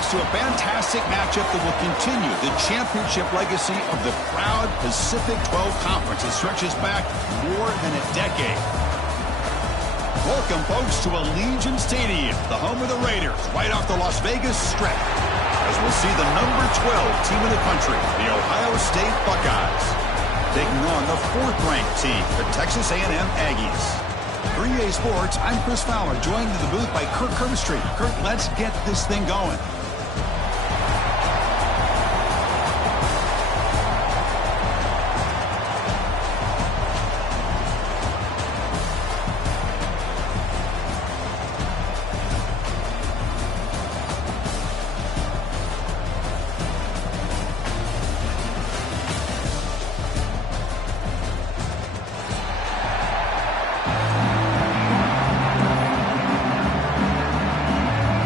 folks, to a fantastic matchup that will continue the championship legacy of the proud Pacific 12 Conference that stretches back more than a decade. Welcome, folks, to Allegiant Stadium, the home of the Raiders, right off the Las Vegas Strip, as we'll see the number 12 team in the country, the Ohio State Buckeyes, taking on the 4th-ranked team, the Texas A&M Aggies. For EA Sports, I'm Chris Fowler, joined in the booth by Kirk Herbstreit. Kirk, let's get this thing going.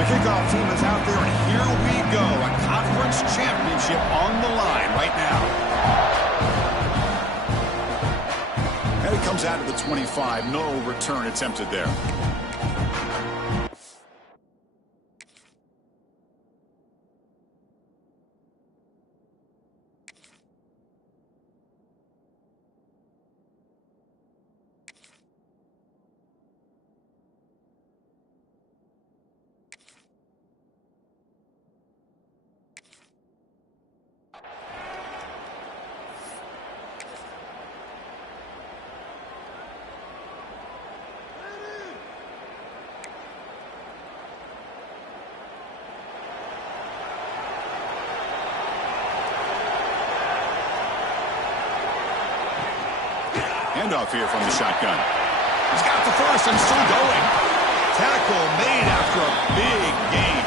Kickoff team is out there, and here we go. A conference championship on the line right now. And it comes out to the 25. No return attempted there. Handoff here from the shotgun. He's got the first and still going. Tackle made after a big gain.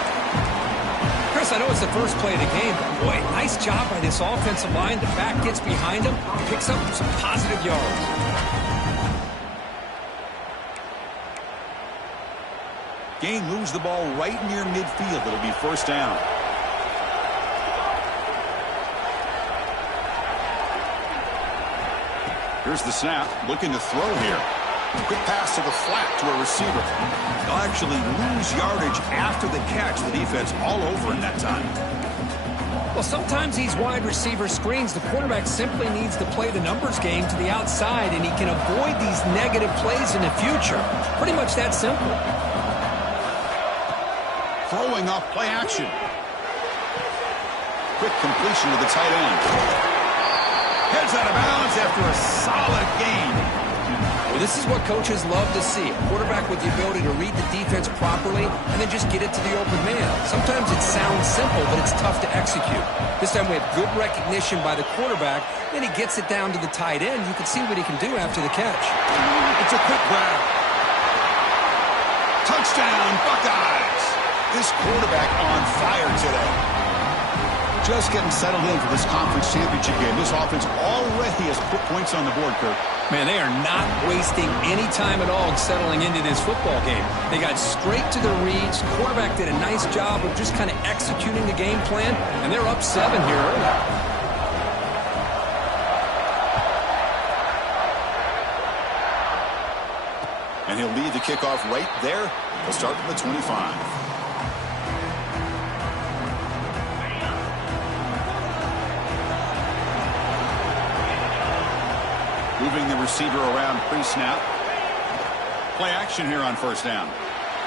Chris, I know it's the first play of the game, but boy, nice job by this offensive line. The back gets behind him, picks up some positive yards. Gain moves the ball right near midfield. It'll be first down. Here's the snap, looking to throw here. Quick pass to the flat to a receiver. They'll actually lose yardage after the catch. The defense all over in that time. Well, sometimes these wide receiver screens, the quarterback simply needs to play the numbers game to the outside, and he can avoid these negative plays in the future. Pretty much that simple. Throwing off play action. Quick completion to the tight end. Heads out of bounds after a solid gain. Well, this is what coaches love to see. A quarterback with the ability to read the defense properly and then just get it to the open man. Sometimes it sounds simple, but it's tough to execute. This time we have good recognition by the quarterback. Then he gets it down to the tight end. You can see what he can do after the catch. It's a quick grab. Touchdown, Buckeyes. This quarterback on fire today. Just getting settled in for this conference championship game. This offense already has put points on the board, Kirk. Man, they are not wasting any time at all settling into this football game. They got straight to the reads. Quarterback did a nice job of just kind of executing the game plan, and they're up 7 here early. And he'll lead the kickoff right there. He'll start from the 25. Moving the receiver around pre-snap. Play action here on first down.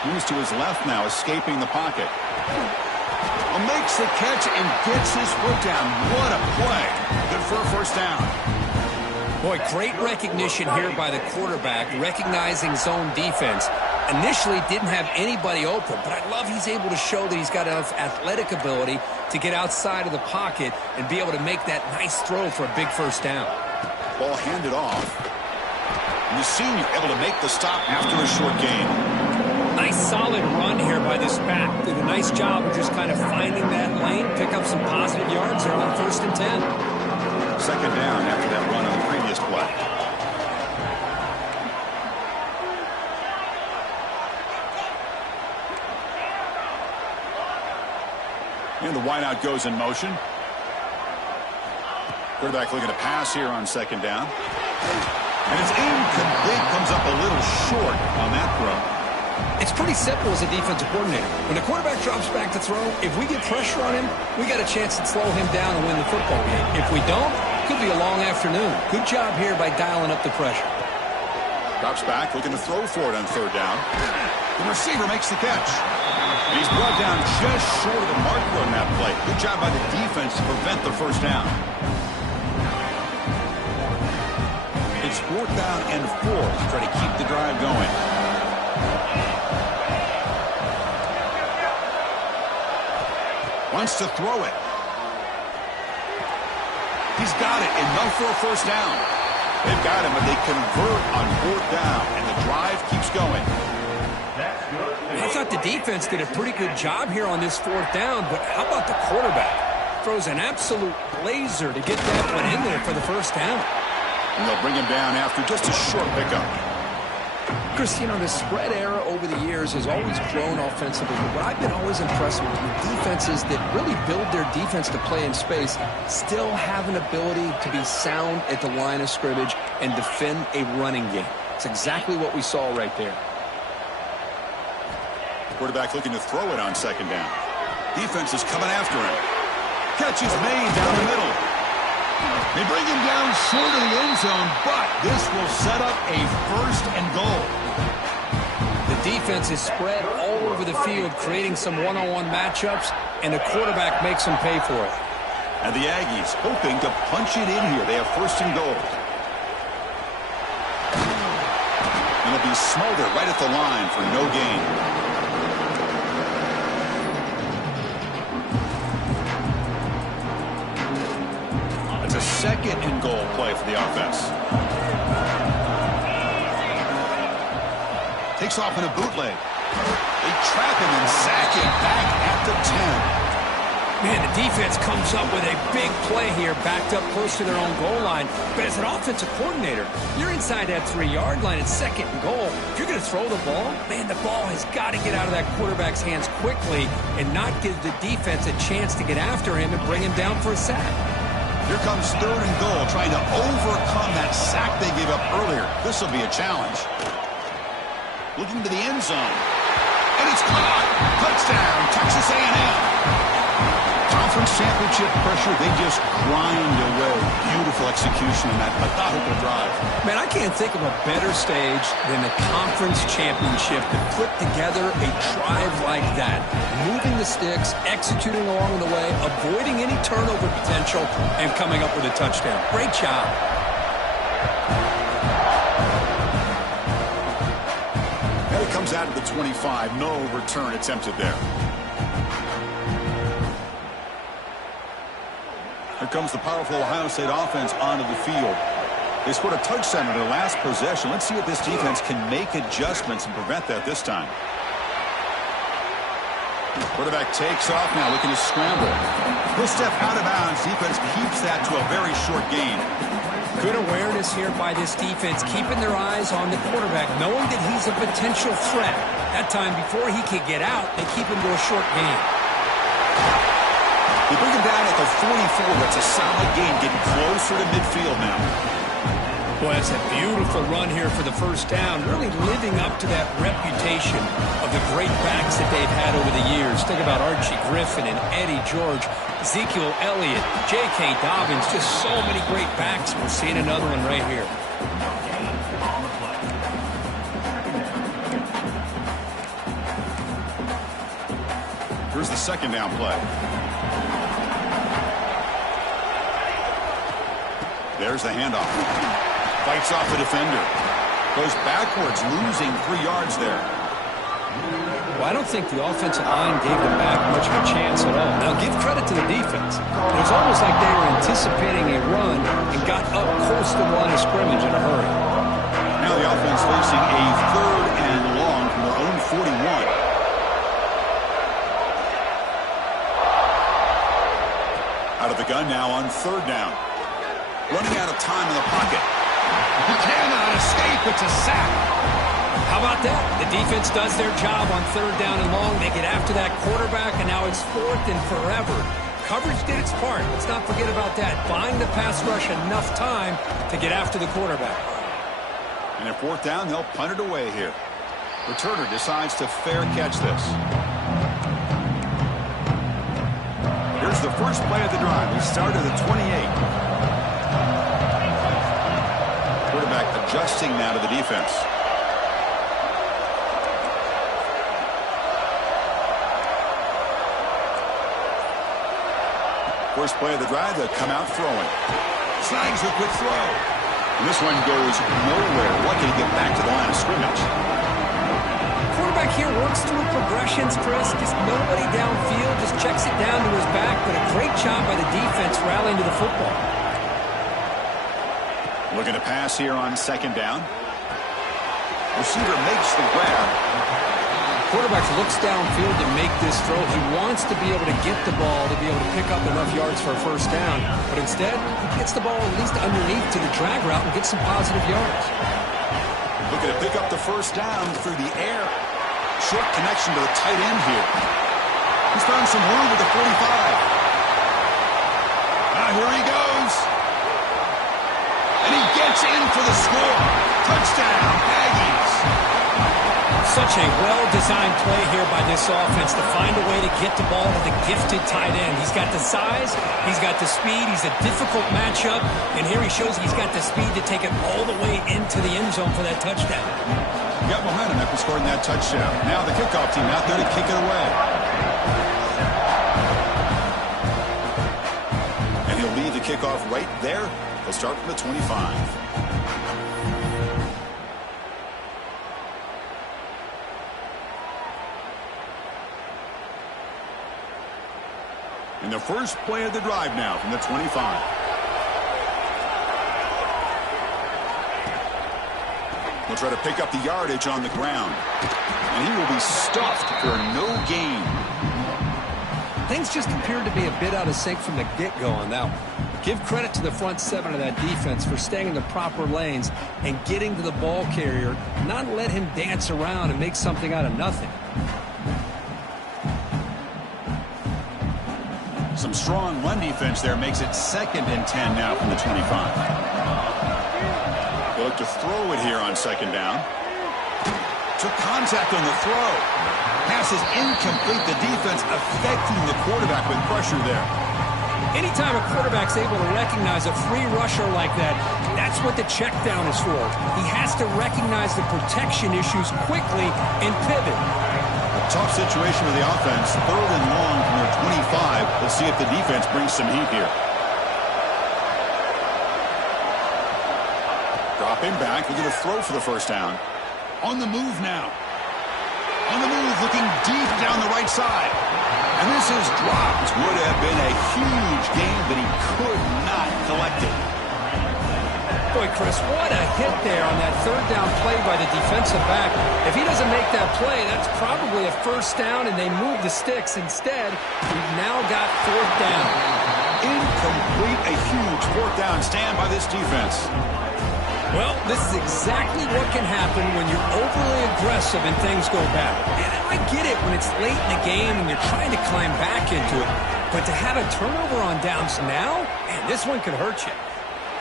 Moves to his left now, escaping the pocket. Makes the catch and gets his foot down. What a play. Good for a first down. Boy, great recognition here by the quarterback, recognizing zone defense. Initially didn't have anybody open, but I love he's able to show that he's got enough athletic ability to get outside of the pocket and be able to make that nice throw for a big first down. Ball handed off. And the senior able to make the stop after a short gain. Nice solid run here by this back. Did a nice job of just kind of finding that lane, pick up some positive yards there on first and 10. Second down after that run on the previous play. And the wideout goes in motion. Quarterback looking to pass here on second down. And it's incomplete. Comes up a little short on that throw. It's pretty simple as a defensive coordinator. When the quarterback drops back to throw, if we get pressure on him, we got a chance to slow him down and win the football game. If we don't, it could be a long afternoon. Good job here by dialing up the pressure. Drops back, looking to throw for it on third down. The receiver makes the catch. And he's brought down just short of the marker on that play. Good job by the defense to prevent the first down. It's 4th down and 4 to try to keep the drive going. Wants to throw it. He's got it. Enough for a first down. They've got him, but they convert on 4th down, and the drive keeps going. I thought the defense did a pretty good job here on this 4th down, but how about the quarterback? Throws an absolute blazer to get that one in there for the first down. And they'll bring him down after just a short pickup. Chris, you know, the spread era over the years has always grown offensively, but what I've been always impressed with defenses that really build their defense to play in space still have an ability to be sound at the line of scrimmage and defend a running game. It's exactly what we saw right there. Quarterback looking to throw it on 2nd down. Defense is coming after him. Catch is made down the middle. They bring him down short of the end zone, but this will set up a 1st and goal. The defense is spread all over the field, creating some one-on-one matchups, and the quarterback makes them pay for it. And the Aggies hoping to punch it in here. They have 1st and goal. And it'll be smothered right at the line for no gain. It's a 2nd and goal play for the offense. Takes off in a bootleg. They trap him and sack him back at the 10. Man, the defense comes up with a big play here, backed up close to their own goal line. But as an offensive coordinator, you're inside that 3-yard line. It's 2nd and goal. If you're going to throw the ball, man, the ball has got to get out of that quarterback's hands quickly and not give the defense a chance to get after him and bring him down for a sack. Here comes 3rd and goal, trying to overcome that sack they gave up earlier. This will be a challenge. Looking to the end zone. And it's caught. Touchdown, Texas A&M. Conference championship pressure, they just grind away. Beautiful execution in that methodical drive. Man, I can't think of a better stage than the conference championship to put together a drive like that. Moving the sticks, executing along the way, avoiding any turnover potential, and coming up with a touchdown. Great job. And it comes out of the 25. No return attempted there. Here comes the powerful Ohio State offense onto the field. They scored a touchdown in their last possession. Let's see if this defense can make adjustments and prevent that this time. Quarterback takes off now, looking to scramble. He'll step out of bounds. Defense keeps that to a very short gain. Good awareness here by this defense, keeping their eyes on the quarterback, knowing that he's a potential threat. That time, before he could get out, they keep him to a short gain. They bring him down at the 44. That's a solid gain, getting closer to midfield now. Boy, that's a beautiful run here for the first down, really living up to that reputation of the great backs that they've had over the years. Think about Archie Griffin and Eddie George, Ezekiel Elliott, J.K. Dobbins, just so many great backs. We're seeing another one right here. Here's the 2nd down play. There's the handoff. Fights off the defender. Goes backwards, losing 3 yards there. Well, I don't think the offensive line gave them back much of a chance at all. Now, give credit to the defense. It was almost like they were anticipating a run and got up close to the line of scrimmage in a hurry. Now the offense facing a 3rd and long from their own 41. Out of the gun now on 3rd down. Running out of time in the pocket. He cannot escape. It's a sack. How about that? The defense does their job on 3rd down and long. They get after that quarterback, and now it's 4th and forever. Coverage did its part. Let's not forget about that. Buying the pass rush enough time to get after the quarterback. And at 4th down, they'll punt it away here. Returner decides to fair catch this. Here's the first play of the drive. We start at the 28. Quarterback adjusting now to the defense. First play of the drive, they'll come out throwing. Snags a quick throw. And this one goes nowhere. Lucky to get back to the line of scrimmage. Quarterback here works through progressions, Chris. Just nobody downfield, just checks it down to his back. But a great job by the defense rallying to the football. Looking to pass here on second down. Receiver makes the grab. Quarterback looks downfield to make this throw. He wants to be able to get the ball to be able to pick up enough yards for a first down. But instead, he gets the ball at least underneath to the drag route and gets some positive yards. Looking to pick up the first down through the air. Short connection to the tight end here. He's found some room with the 45. Now here he goes. And he gets in for the score. Touchdown, Aggies. Such a well-designed play here by this offense to find a way to get the ball to the gifted tight end. He's got the size, he's got the speed, he's a difficult matchup, and here he shows he's got the speed to take it all the way into the end zone for that touchdown. Got momentum after scoring that touchdown. Now the kickoff team out there to kick it away. And he'll leave the kickoff right there. He'll start from the 25. And the first play of the drive now from the 25. He'll try to pick up the yardage on the ground. And he will be stuffed for no gain. Things just appeared to be a bit out of sync from the get-go on that one. Give credit to the front seven of that defense for staying in the proper lanes and getting to the ball carrier, not let him dance around and make something out of nothing. Some strong run defense there makes it 2nd and 10 now from the 25. They look to throw it here on second down. Took contact on the throw. Pass is incomplete. The defense affecting the quarterback with pressure there. Anytime a quarterback's able to recognize a free rusher like that, that's what the check down is for. He has to recognize the protection issues quickly and pivot. A tough situation with the offense. 3rd and long from their 25. Let's see if the defense brings some heat here. Dropping back. Looking to throw for the first down. On the move now. On the move, looking deep down the right side. And this is dropped. Would have been a huge gain, but he could not collect it. Boy, Chris, what a hit there on that 3rd down play by the defensive back. If he doesn't make that play, that's probably a first down, and they move the sticks. Instead, we've now got 4th down. Incomplete, a huge 4th down stand by this defense. Well, this is exactly what can happen when you're overly aggressive and things go bad. And I get it when it's late in the game and you're trying to climb back into it. But to have a turnover on downs now, man, this one could hurt you.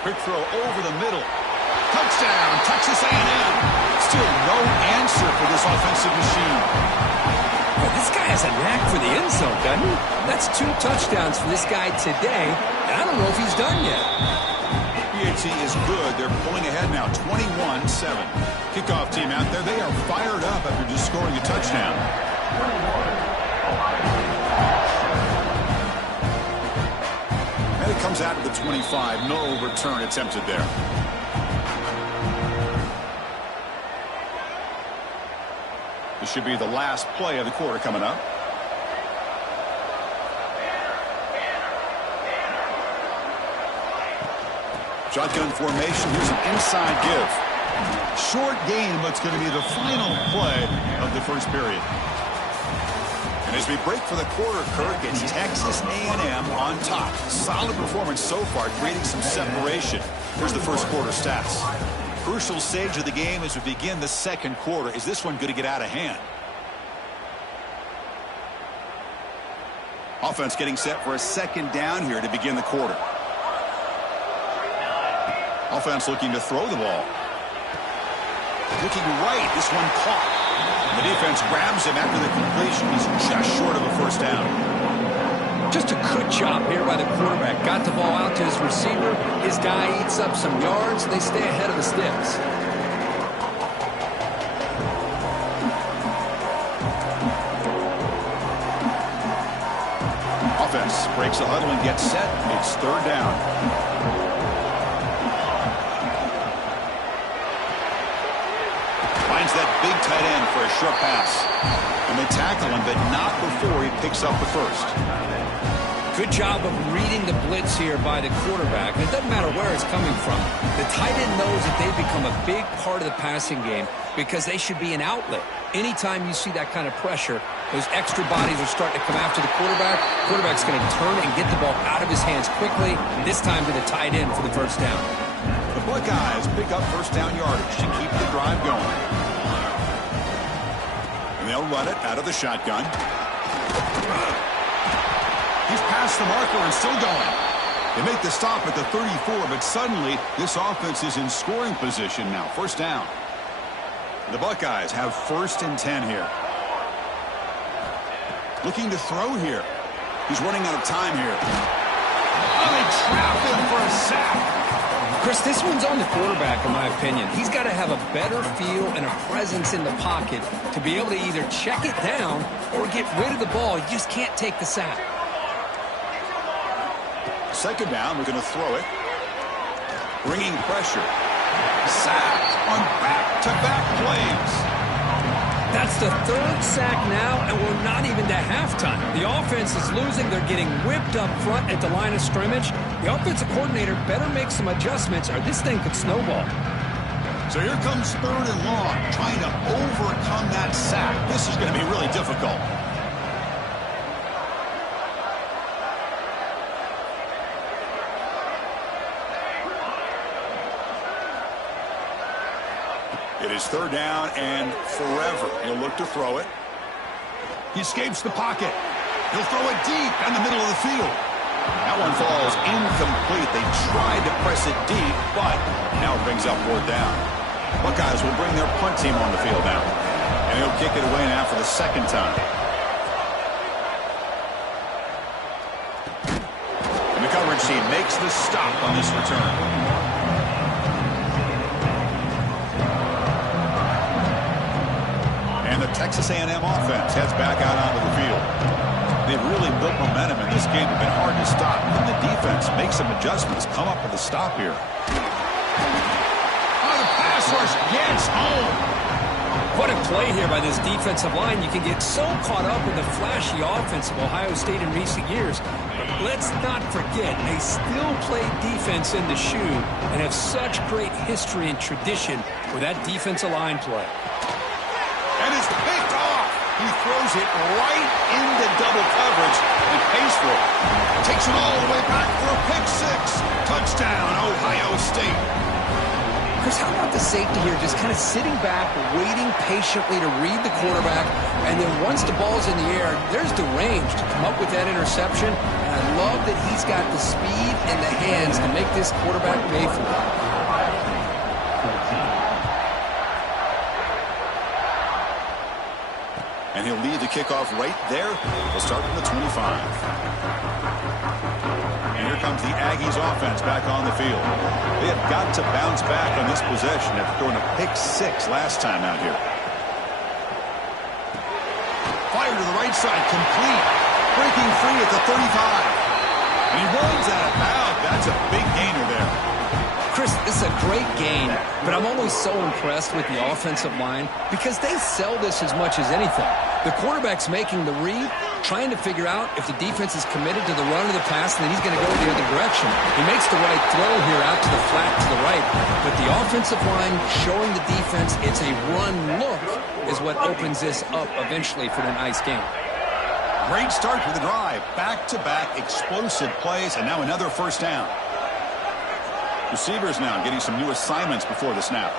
Quick throw over the middle. Touchdown, Texas A&M. Still no answer for this offensive machine. Well, this guy has a knack for the end zone, doesn't he? That's 2 touchdowns for this guy today, and I don't know if he's done yet. PAT is good. They're pulling ahead now, 21-7. Kickoff team out there. They are fired up after just scoring a touchdown. And it comes out of the 25. No return attempted there. This should be the last play of the quarter coming up. Shotgun formation. Here's an inside give. Short game, but it's going to be the final play of the first period. And as we break for the quarter, Kirk, it's Texas A&M on top. Solid performance so far, creating some separation. Here's the first quarter stats. Crucial stage of the game as we begin the second quarter. Is this one going to get out of hand? Offense getting set for a second down here to begin the quarter. Offense looking to throw the ball. Looking right. This one caught. The defense grabs him after the completion. He's just short of a first down. Just a good job here by the quarterback. Got the ball out to his receiver. His guy eats up some yards. They stay ahead of the sticks. Offense breaks the huddle and gets set. It's third down. Finds that big tight end for a short pass. And they tackle him, but not before he picks up the first. Good job of reading the blitz here by the quarterback. It doesn't matter where it's coming from. The tight end knows that they've become a big part of the passing game because they should be an outlet. Anytime you see that kind of pressure, those extra bodies are starting to come after the quarterback. Quarterback's going to turn and get the ball out of his hands quickly, this time to the tight end for the first down. The Buckeyes pick up first down yardage to keep the drive going. And they'll run it out of the shotgun. He's past the marker and still going. They make the stop at the 34, but suddenly this offense is in scoring position now. First down. The Buckeyes have first and 10 here. Looking to throw here. He's running out of time here. Oh, they trap him for a sack. Chris, this one's on the quarterback, in my opinion. He's got to have a better feel and a presence in the pocket to be able to either check it down or get rid of the ball. You just can't take the sack. Second down, we're going to throw it. Bringing pressure. Sacked on back-to-back plays. That's the third sack now, and we're not even to halftime. The offense is losing. They're getting whipped up front at the line of scrimmage. The offensive coordinator better make some adjustments or this thing could snowball. So here comes third and long, trying to overcome that sack. This is going to be really difficult. It is third down and forever. He'll look to throw it. He escapes the pocket. He'll throw it deep in the middle of the field. That one falls incomplete. They tried to press it deep, but now it brings up fourth down. Buckeyes will bring their punt team on the field now. And he'll kick it away now for the second time. And the coverage team makes the stop on this return. And the Texas A&M offense heads back out onto the field. They've really built momentum in this game. It's been hard to stop. And the defense makes some adjustments, come up with a stop here. Oh, the pass rush gets home. What a play here by this defensive line. You can get so caught up in the flashy offense of Ohio State in recent years. But let's not forget, they still play defense in the shoe and have such great history and tradition with that defensive line play. And it's picked off. He throws it right into double coverage and pays for it. Takes it all the way back for a pick six. Touchdown, Ohio State. Chris, how about the safety here just kind of sitting back, waiting patiently to read the quarterback, and then once the ball's in the air, there's the range to come up with that interception. And I love that he's got the speed and the hands to make this quarterback pay for it. And he'll lead the kickoff right there. We'll start from the 25. And here comes the Aggies offense back on the field. They have got to bounce back on this possession after throwing a pick six last time out here. Fire to the right side, complete. Breaking free at the 35. And he runs out of bounds. That's a big gainer there. Chris, this is a great game, but I'm always so impressed with the offensive line because they sell this as much as anything. The quarterback's making the read, trying to figure out if the defense is committed to the run or the pass, and then he's going to go the other direction. He makes the right throw here out to the flat to the right, but the offensive line showing the defense it's a run look is what opens this up eventually for the nice game. Great start to the drive. Back-to-back explosive plays, and now another first down. Receivers now getting some new assignments before the snap.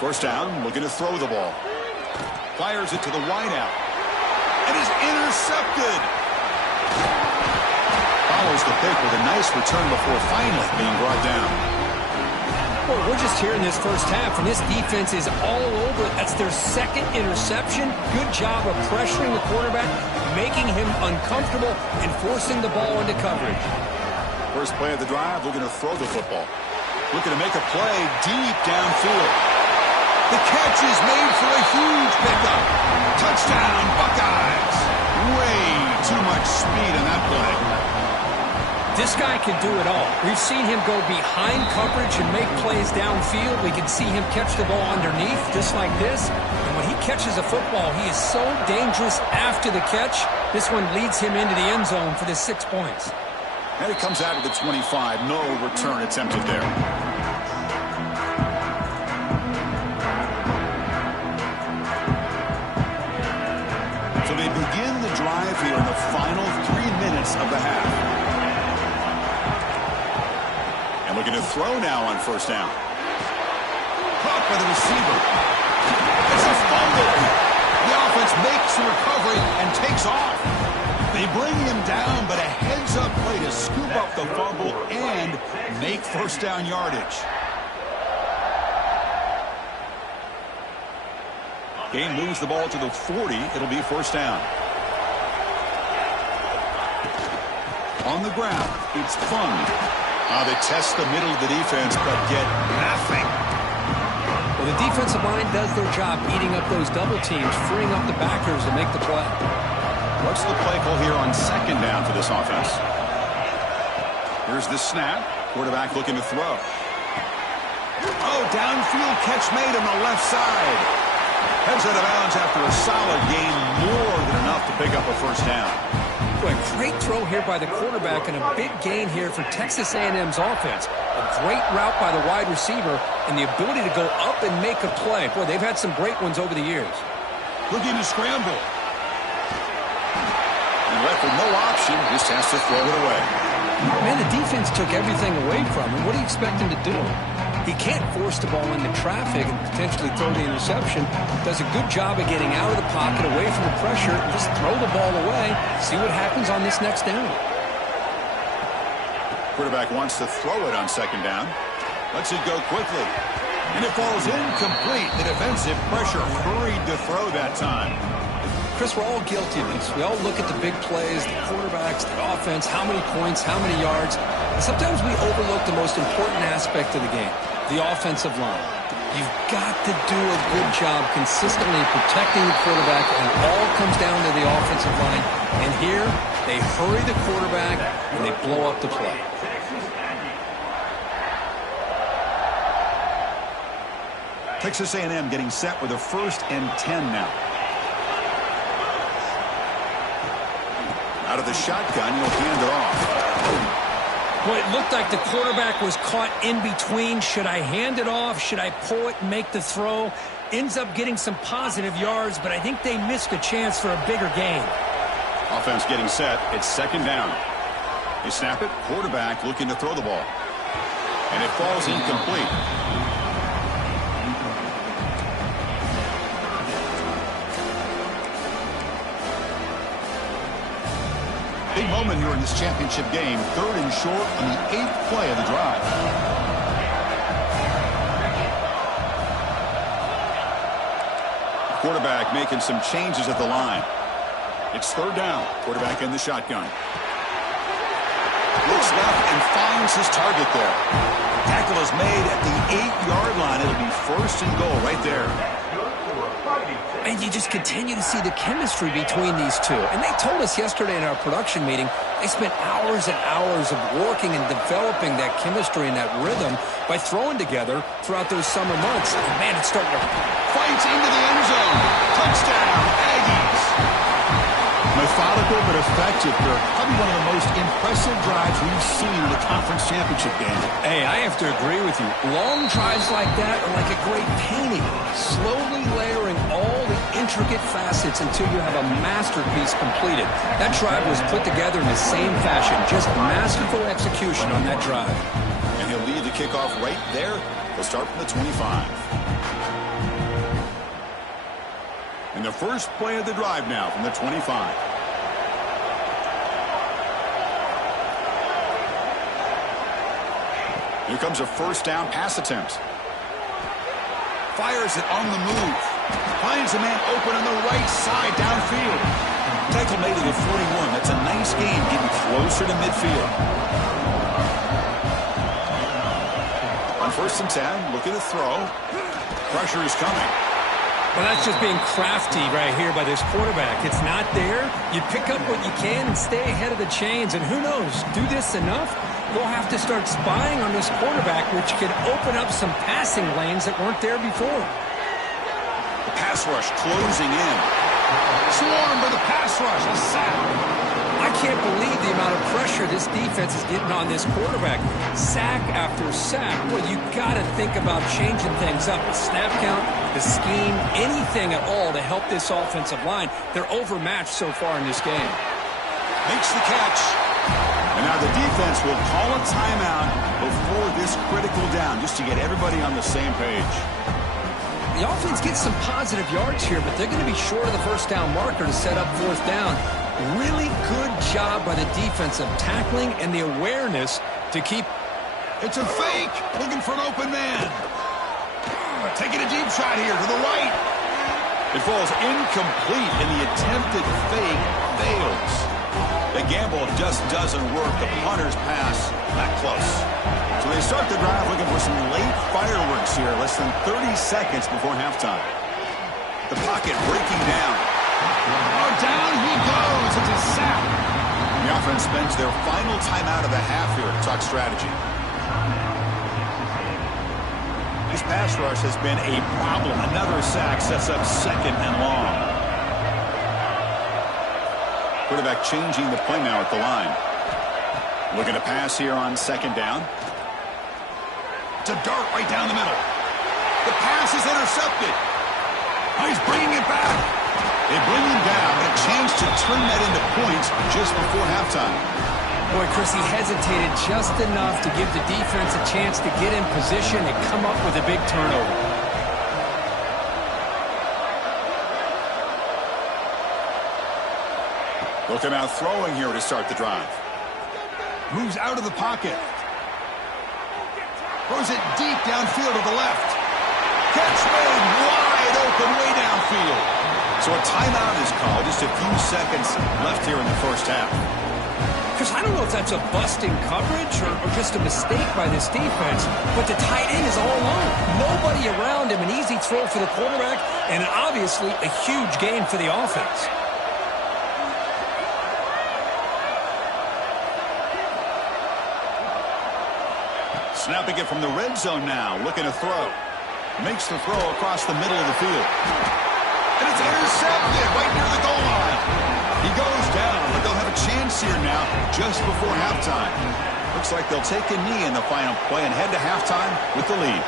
First down, looking to throw the ball. Fires it to the wideout. And is intercepted. Follows the pick with a nice return before finally being brought down. Boy, we're just here in this first half, and this defense is all over it. That's their second interception. Good job of pressuring the quarterback, making him uncomfortable, and forcing the ball into coverage. First play of the drive, looking to throw the football. Looking to make a play deep downfield. The catch is made for a huge pickup. Touchdown, Buckeyes. Way too much speed in that play. This guy can do it all. We've seen him go behind coverage and make plays downfield. We can see him catch the ball underneath, just like this. And when he catches a football, he is so dangerous after the catch. This one leads him into the end zone for the 6 points. And it comes out of the 25. No return attempted there. So they begin the drive here in the final 3 minutes of the half. And looking to throw now on first down. Caught by the receiver. It's a fumble. The offense makes the recovery and takes off. They bring him down, but a heads-up play to scoop up the fumble and make first down yardage. Game moves the ball to the 40. It'll be first down. On the ground, it's Fung. They test the middle of the defense, but get nothing. Well, the defensive line does their job eating up those double teams, freeing up the backers to make the play. What's the play call here on second down for this offense? Here's the snap. Quarterback looking to throw. Oh, downfield catch made on the left side. Heads out of bounds after a solid gain, more than enough to pick up a first down. Boy, great throw here by the quarterback and a big gain here for Texas A&M's offense. A great route by the wide receiver and the ability to go up and make a play. Boy, they've had some great ones over the years. Looking to scramble. And left with no option, just has to throw it away. Man, the defense took everything away from him. What do you expect him to do? He can't force the ball into traffic and potentially throw the interception. Does a good job of getting out of the pocket, away from the pressure, and just throw the ball away. See what happens on this next down. Quarterback wants to throw it on second down. Lets it go quickly. And it falls incomplete. The defensive pressure hurried to throw that time. Chris, we're all guilty of this. We all look at the big plays, the quarterbacks, the offense, how many points, how many yards. And sometimes we overlook the most important aspect of the game, the offensive line. You've got to do a good job consistently protecting the quarterback, and it all comes down to the offensive line. And here, they hurry the quarterback, and they blow up the play. Texas A&M getting set with a 1st and 10 now. Out of the shotgun, he'll hand it off. Boy, it looked like the quarterback was caught in between. Should I hand it off? Should I pull it and make the throw? Ends up getting some positive yards, but I think they missed a chance for a bigger gain. Offense getting set. It's second down. They snap it. Quarterback looking to throw the ball. And it falls incomplete. Big moment here in this championship game. 3rd and short on the 8th play of the drive. Quarterback making some changes at the line. It's 3rd down. Quarterback in the shotgun. Looks left and finds his target there. Tackle is made at the 8-yard line. It'll be 1st and goal right there. And you just continue to see the chemistry between these two. And they told us yesterday in our production meeting, they spent hours and hours of working and developing that chemistry and that rhythm by throwing together throughout those summer months. And man, it's starting to fight into the end zone. Touchdown, Aggies. Methodical but effective. They're probably one of the most impressive drives we've seen in the conference championship game. Hey, I have to agree with you. Long drives like that are like a great painting. Slowly layering all the intricate facets until you have a masterpiece completed. That drive was put together in the same fashion. Just masterful execution on that drive. And he'll lead the kickoff right there. He'll start from the 25. And the first play of the drive now from the 25. Here comes a first down pass attempt. Fires it on the move. Finds a man open on the right side downfield. Tackle made at the 41. That's a nice gain, getting closer to midfield. On 1st and 10, look at the throw. Pressure is coming. Well, that's just being crafty right here by this quarterback. It's not there. You pick up what you can and stay ahead of the chains. And who knows, do this enough, we'll have to start spying on this quarterback, which could open up some passing lanes that weren't there before. The pass rush closing in. Swarmed by the pass rush. A sack. I can't believe the amount of pressure this defense is getting on this quarterback. Sack after sack. Well, you got to think about changing things up. The snap count, the scheme, anything at all to help this offensive line. They're overmatched so far in this game. Makes the catch. And now the defense will call a timeout before this critical down, just to get everybody on the same page. The offense gets some positive yards here, but they're going to be short of the first down marker to set up 4th down. Really good job by the defense of tackling and the awareness to keep. It's a fake. Looking for an open man. Taking a deep shot here to the right. It falls incomplete, and the attempted fake fails. The gamble just doesn't work. The punter's pass not close. So they start the drive looking for some late fireworks here, less than 30 seconds before halftime. The pocket breaking down. Oh, down he goes. It's a sack. The offense spends their final timeout of the half here to talk strategy. This pass rush has been a problem. Another sack sets up 2nd and long. Quarterback changing the play now at the line. Looking to pass here on 2nd down. It's a dart right down the middle. The pass is intercepted. Oh, he's bringing it back. They bring him down, but a chance to turn that into points just before halftime. Boy, Chris, he hesitated just enough to give the defense a chance to get in position and come up with a big turnover. Looking out throwing here to start the drive. Moves out of the pocket. Throws it deep downfield to the left. Catch made wide open way downfield. So a timeout is called. Just a few seconds left here in the first half. Chris, I don't know if that's a busting coverage or just a mistake by this defense, but the tight end is all alone. Nobody around him. An easy throw for the quarterback, and obviously a huge gain for the offense. Snapping it from the red zone now. Looking to throw. Makes the throw across the middle of the field. And it's intercepted right near the goal line. He goes down, but they'll have a chance here now just before halftime. Looks like they'll take a knee in the final play and head to halftime with the lead.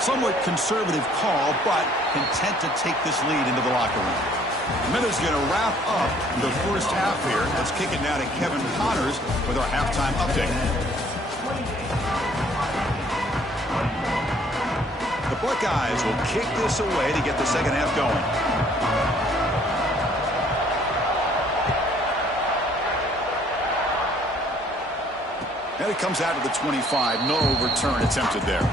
Somewhat conservative call, but content to take this lead into the locker room. Minutes going to wrap up the first half here. Let's kick it now to Kevin Connors with our halftime update. The Buckeyes will kick this away to get the second half going. And it comes out of the 25. No return attempted there.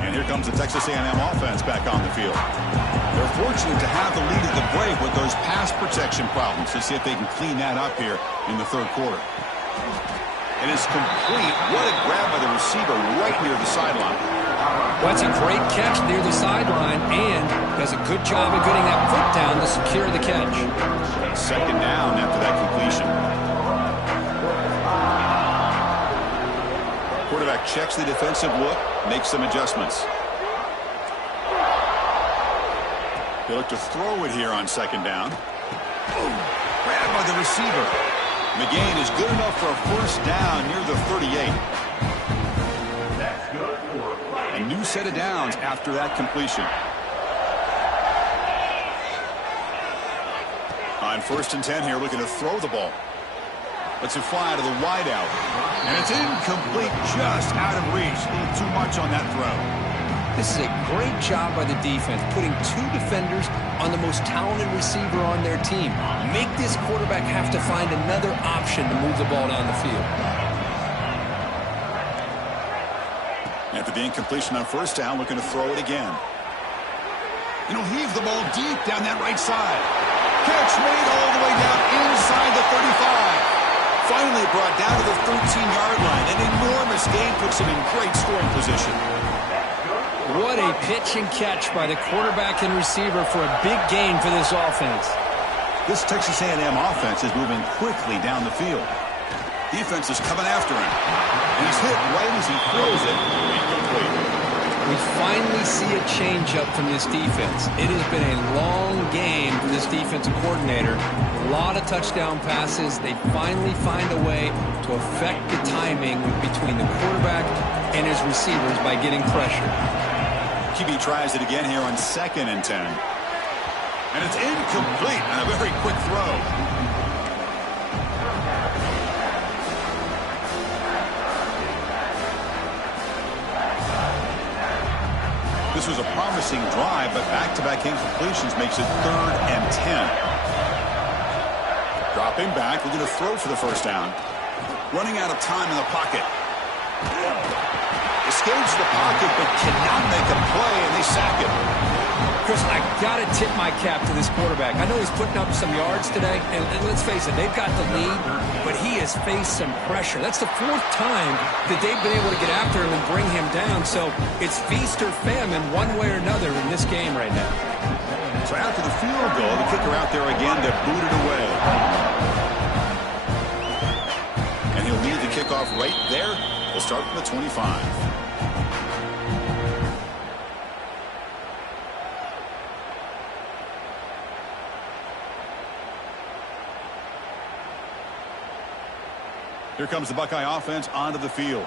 And here comes the Texas A&M offense back on the field. They're fortunate to have the lead at the break with those pass protection problems. Let's see if they can clean that up here in the third quarter. It is complete. What a grab by the receiver right near the sideline. Well, that's a great catch near the sideline and does a good job of getting that foot down to secure the catch. Second down after that completion. Quarterback checks the defensive look, makes some adjustments. They look to throw it here on second down. Grab by the receiver. McGain is good enough for a first down near the 38. A new set of downs after that completion. On 1st and 10 here, looking to throw the ball. Lets it fly to the wideout. And it's incomplete, just out of reach. A little too much on that throw. This is a great job by the defense, putting two defenders on the most talented receiver on their team. Make this quarterback have to find another option to move the ball down the field. After the incompletion on first down, looking to throw it again. And he'll heave the ball deep down that right side. Catch made all the way down inside the 35. Finally brought down to the 13-yard line. An enormous gain puts him in great scoring position. What a pitch and catch by the quarterback and receiver for a big gain for this offense. This Texas A&M offense is moving quickly down the field. Defense is coming after him. And he's hit right as he throws it. Incomplete. We finally see a change-up from this defense. It has been a long game for this defensive coordinator. A lot of touchdown passes. They finally find a way to affect the timing between the quarterback and his receivers by getting pressure. QB tries it again here on 2nd and 10. And it's incomplete on a very quick throw. This was a promising drive, but back-to-back incompletions makes it 3rd and 10. Dropping back, looking to throw for the first down. Running out of time in the pocket. Escapes the pocket, but cannot make a play, and they sack it. Chris, I got to tip my cap to this quarterback. I know he's putting up some yards today, and let's face it, they've got the lead, but he has faced some pressure. That's the 4th time that they've been able to get after him and bring him down, so it's feast or famine one way or another in this game right now. So after the field goal, the kicker out there again to boot it away. And he'll lead the kickoff right there. We'll start from the 25. Here comes the Buckeye offense onto the field.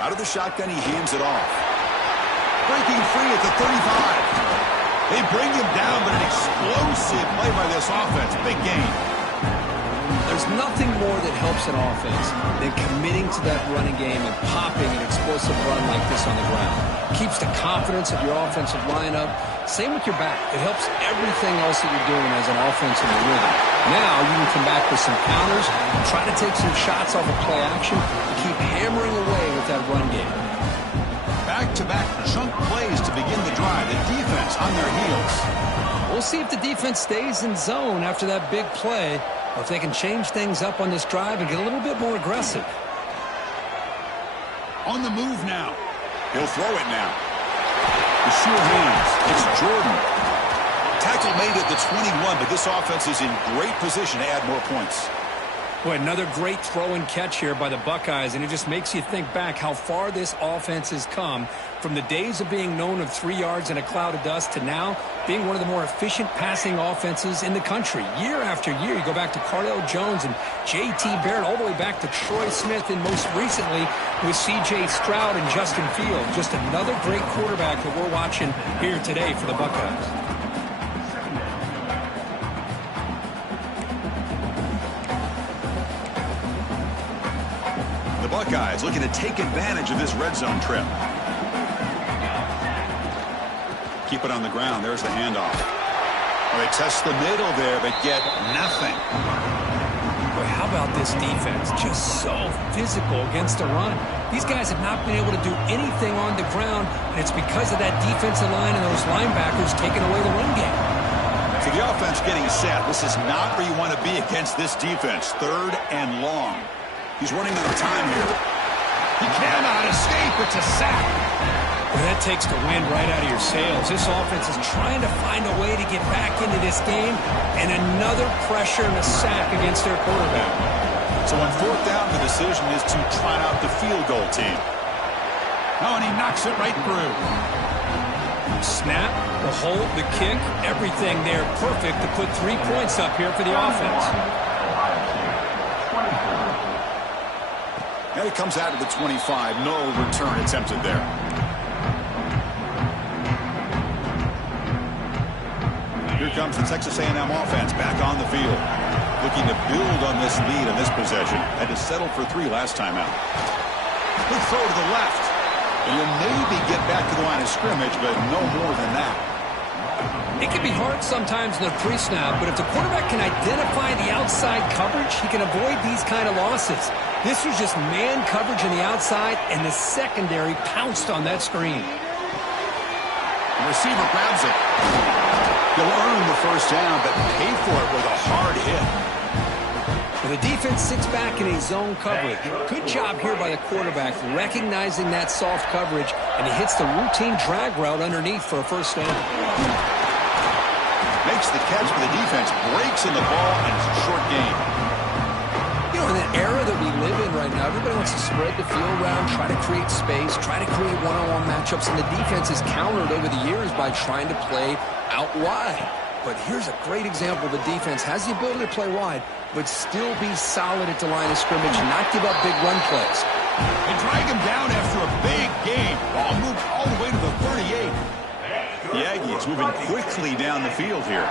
Out of the shotgun, he hands it off. Breaking free at the 35. They bring him down, but an explosive play by this offense. Big gain. There's nothing more that helps an offense than committing to that running game and popping an explosive run like this on the ground. Keeps the confidence of your offensive lineup. Same with your back. It helps everything else that you're doing as an offense in the rhythm. Now you can come back with some counters, try to take some shots off of play action, and keep hammering away with that run game. Back-to-back chunk plays to begin the drive. The defense on their heels. We'll see if the defense stays in zone after that big play, or if they can change things up on this drive and get a little bit more aggressive. On the move now. He'll throw it now. The sure hands. It's Jordan. Tackle made at the 21, but this offense is in great position to add more points. Boy, another great throw and catch here by the Buckeyes, and it just makes you think back how far this offense has come from the days of being known of 3 yards and a cloud of dust to now being one of the more efficient passing offenses in the country. Year after year, you go back to Cardale Jones and J.T. Barrett, all the way back to Troy Smith, and most recently with C.J. Stroud and Justin Fields. Just another great quarterback that we're watching here today for the Buckeyes. Buckeyes looking to take advantage of this red zone trip. Keep it on the ground. There's the handoff. Well, they test the middle there, but get nothing. Boy, how about this defense? Just so physical against the run. These guys have not been able to do anything on the ground, and it's because of that defensive line and those linebackers taking away the run game. So the offense getting set. This is not where you want to be against this defense. 3rd and long. He's running out of time here. He cannot escape. It's a sack. Well, that takes the wind right out of your sails. This offense is trying to find a way to get back into this game, and another pressure and a sack against their quarterback. So on 4th down, the decision is to try out the field goal team. Oh, and he knocks it right through. Snap, the hold, the kick, everything there perfect to put 3 points up here for the offense. And he comes out of the 25. No return attempted there. Here comes the Texas A&M offense back on the field. Looking to build on this lead in this possession. Had to settle for 3 last time out. He'll throw to the left. And he'll maybe get back to the line of scrimmage, but no more than that. It can be hard sometimes in the pre-snap, but if the quarterback can identify the outside coverage, he can avoid these kind of losses. This was just man coverage on the outside, and the secondary pounced on that screen. The receiver grabs it. He'll earn the first down, but pay for it with a hard hit. The defense sits back in a zone coverage. Good job here by the quarterback recognizing that soft coverage, and he hits the routine drag route underneath for a first down. Makes the catch, but the defense breaks in the ball, and it's a short game. You know, in the era that we live in right now, everybody wants to spread the field around, try to create space, try to create one-on-one matchups, and the defense is countered over the years by trying to play out wide. But here's a great example. The defense has the ability to play wide, but still be solid at the line of scrimmage and not give up big run plays. They drag him down after a big game. Ball moved all the way to the 38. The Aggies moving quickly down the field here.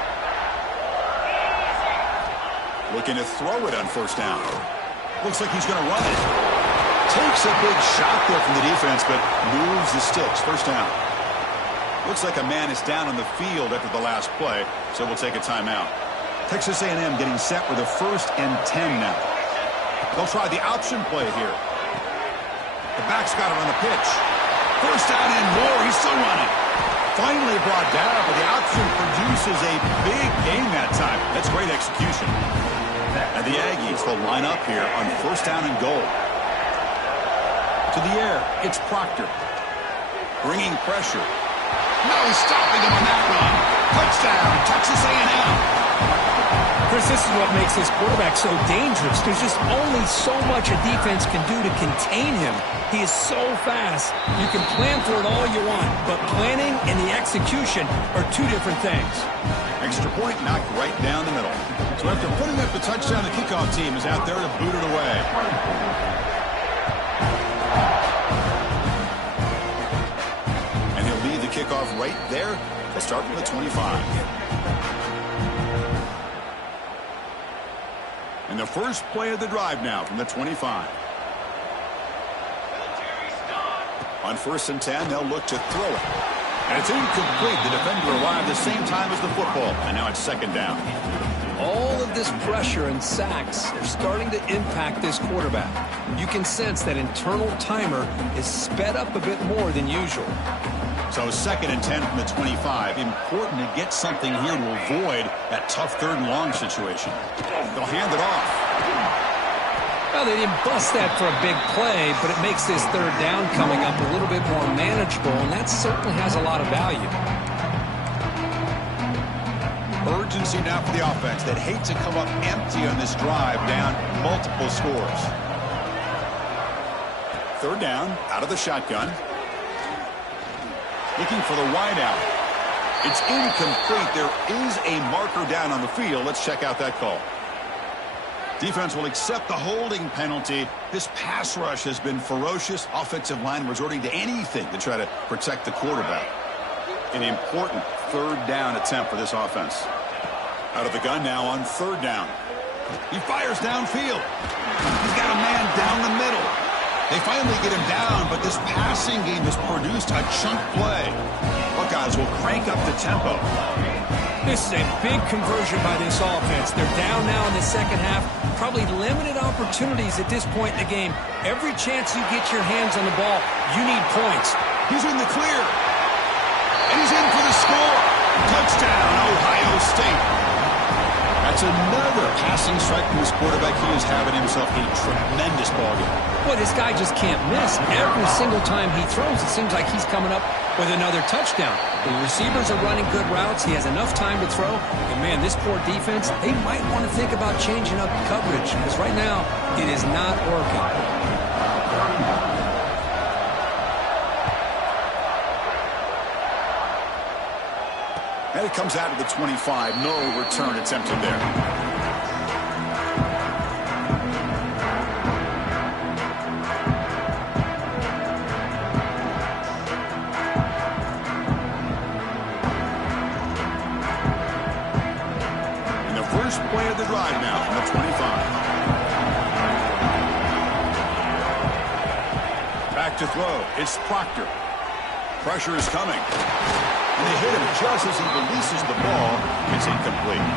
Looking to throw it on first down. Looks like he's going to run it. Takes a big shot there from the defense, but moves the sticks. First down. Looks like a man is down on the field after the last play, so we'll take a timeout. Texas A&M getting set with a 1st and 10 now. They'll try the option play here. The back's got it on the pitch. First down and more. He's still running. Finally brought down, but the option produces a big gain that time. That's great execution. And the Aggies will line up here on 1st down and goal. To the air, it's Proctor. Bringing pressure. No stopping him on that run. Touchdown, Texas A&M. Chris, this is what makes this quarterback so dangerous. There's just only so much a defense can do to contain him. He is so fast. You can plan for it all you want, but planning and the execution are two different things. Extra point knocked right down the middle. So after putting up the touchdown, the kickoff team is out there to boot it away. And he'll lead the kickoff right there. They'll start from the 25. And the first play of the drive now from the 25. On 1st and 10, they'll look to throw it. And it's incomplete. The defender arrived the same time as the football. And now it's 2nd down. All of this pressure and sacks are starting to impact this quarterback. You can sense that internal timer is sped up a bit more than usual. So 2nd and 10 from the 25. Important to get something here to avoid that tough 3rd and long situation. They'll hand it off. Well, they didn't bust that for a big play, but it makes this 3rd down coming up a little bit more manageable, and that certainly has a lot of value. Urgency now for the offense that hate to come up empty on this drive, down multiple scores. 3rd down, out of the shotgun. Looking for the wideout. It's incomplete. There is a marker down on the field. Let's check out that call. Defense will accept the holding penalty. This pass rush has been ferocious. Offensive line resorting to anything to try to protect the quarterback. An important 3rd down attempt for this offense. Out of the gun now on 3rd down. He fires downfield. He's got a man down the middle. They finally get him down, but this passing game has produced a chunk play. Buckeyes will crank up the tempo. This is a big conversion by this offense. They're down now in the 2nd half. Probably limited opportunities at this point in the game. Every chance you get your hands on the ball, you need points. He's in the clear. And he's in for the score. Touchdown, Ohio State. That's another passing strike from his quarterback. He is having himself a tremendous ballgame. Boy, this guy just can't miss. Every single time he throws, it seems like he's coming up with another touchdown. The receivers are running good routes. He has enough time to throw. And, man, this poor defense, they might want to think about changing up coverage because right now it is not working. And it comes out of the 25. No return attempted there. Play of the drive now from the 25. back to throw. It's Proctor. Pressure is coming. And they hit him just as he releases the ball. It's incomplete.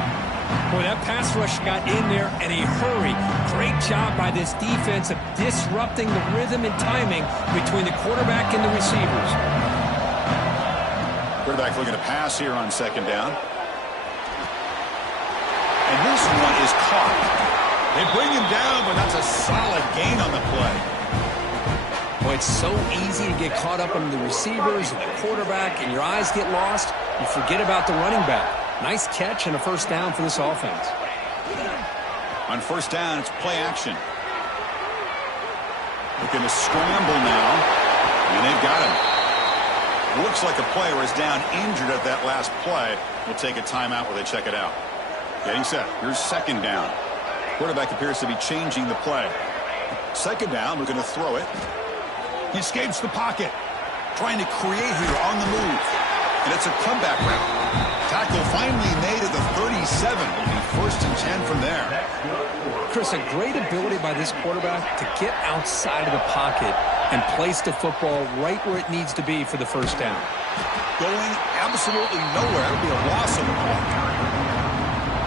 Boy, that pass rush got in there in a hurry. Great job by this defense of disrupting the rhythm and timing between the quarterback and the receivers. Quarterback looking to pass here on second down. And this one is caught. They bring him down, but that's a solid gain on the play. Boy, it's so easy to get caught up on the receivers and the quarterback, and your eyes get lost. You forget about the running back. Nice catch and a first down for this offense. On first down, it's play action. Looking to scramble now, and they've got him. Looks like a player is down injured at that last play. We'll take a timeout while they check it out. Getting set. Here's second down. Quarterback appears to be changing the play. Second down, looking to throw it. He escapes the pocket. Trying to create here on the move. And it's a comeback route. Tackle finally made at the 37. Will be first and 10 from there. Chris, a great ability by this quarterback to get outside of the pocket and place the football right where it needs to be for the first down. Going absolutely nowhere. It'll be a loss on the ball.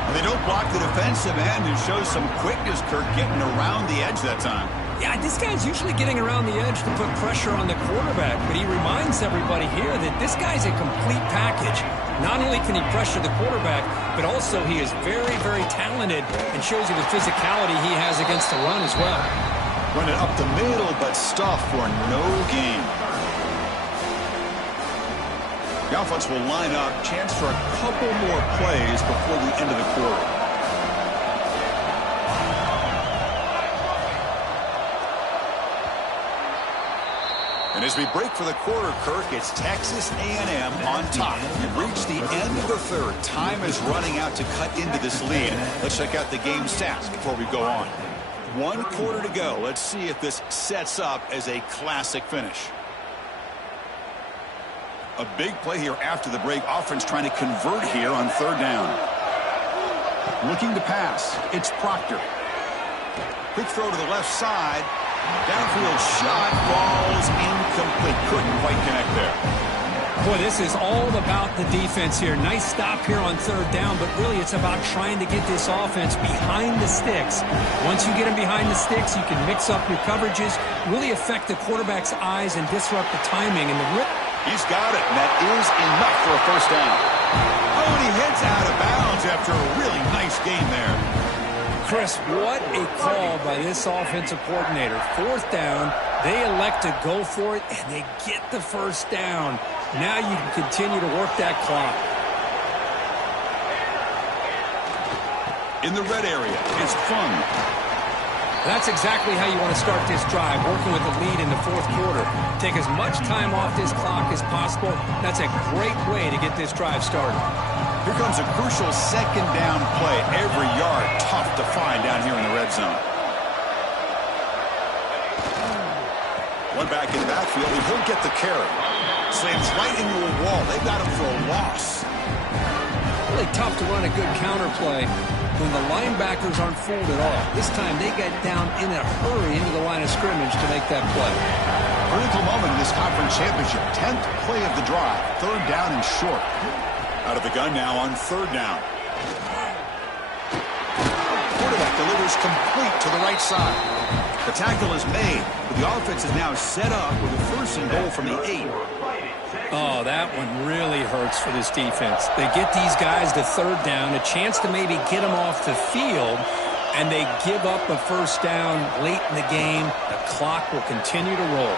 And they don't block the defensive end and show some quickness, Kirk, getting around the edge that time. Yeah, this guy's usually getting around the edge to put pressure on the quarterback, but he reminds everybody here that this guy's a complete package. Not only can he pressure the quarterback, but also he is very, very talented and shows you the physicality he has against the run as well. Running up the middle, but stuff for no gain. The offense will line up. Chance for a couple more plays before the end of the quarter. And as we break for the quarter, Kirk, it's Texas A&M on top. We've reached the end of the third. Time is running out to cut into this lead. Let's check out the game stats before we go on. 1 quarter to go. Let's see if this sets up as a classic finish. A big play here after the break. Offense trying to convert here on third down. Looking to pass. It's Proctor. Quick throw to the left side. Downfield shot falls incomplete. Couldn't quite connect there. Boy, this is all about the defense here. Nice stop here on third down, but really it's about trying to get this offense behind the sticks. Once you get them behind the sticks, you can mix up your coverages, really affect the quarterback's eyes and disrupt the timing. And the rip. He's got it, and that is enough for a first down. Oh, and he heads out of bounds after a really nice game there. Chris, what a call by this offensive coordinator. Fourth down, they elect to go for it, and they get the first down. Now you can continue to work that clock. In the red area, it's Fung. That's exactly how you want to start this drive, working with the lead in the fourth quarter. Take as much time off this clock as possible. That's a great way to get this drive started. Here comes a crucial second down play. Every yard tough to find down here in the red zone. One back in the backfield, and he'll get the carry. Slams right into a wall. They've got him for a loss. Really tough to run a good counter play when the linebackers aren't fooled at all. This time they get down in a hurry into the line of scrimmage to make that play. Critical moment in this conference championship. 10th play of the drive. Third down and short. Out of the gun now on third down. Quarterback delivers complete to the right side. The tackle is made, but the offense is now set up with a first and goal from the 8. Oh, that one really hurts for this defense. They get these guys to third down, a chance to maybe get them off the field, and they give up a first down late in the game. The clock will continue to roll.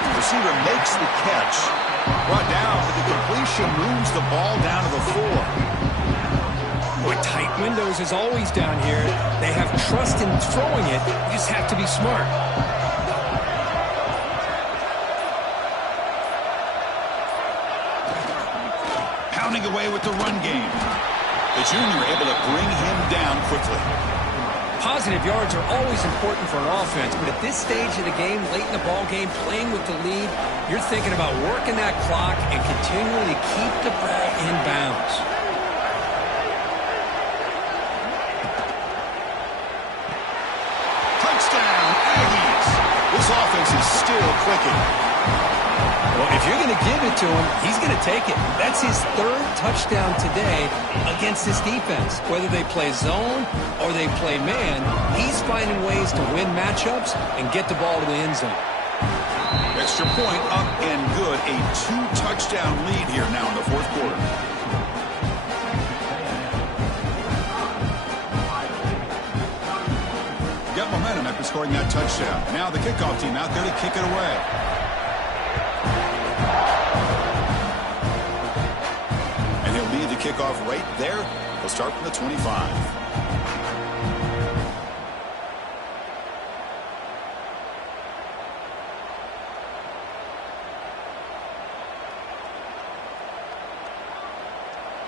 The receiver makes the catch. Brought down, but the completion moves the ball down to the 4. Boy, tight windows is always down here. They have trust in throwing it. You just have to be smart. Pounding away with the run game. The junior able to bring him down quickly. Positive yards are always important for an offense, but at this stage of the game, late in the ball game, playing with the lead, you're thinking about working that clock and continuing to keep the ball in bounds. Touchdown, Aggies! This offense is still still clicking. Well, if you're going to give it to him, he's going to take it. That's his third touchdown today against this defense. Whether they play zone or they play man, he's finding ways to win matchups and get the ball to the end zone. Extra point up and good. A 2-touchdown lead here now in the fourth quarter. Got momentum after scoring that touchdown. Now the kickoff team out there to kick it away. And he'll lead the kickoff right there. He'll start from the 25.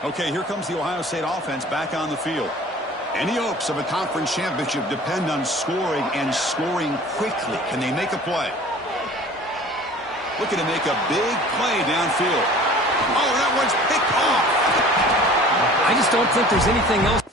Okay, here comes the Ohio State offense back on the field. Any hopes of a conference championship depend on scoring and scoring quickly. Can they make a play? Looking to make a big play downfield. Oh, that one's picked off. I just don't think there's anything else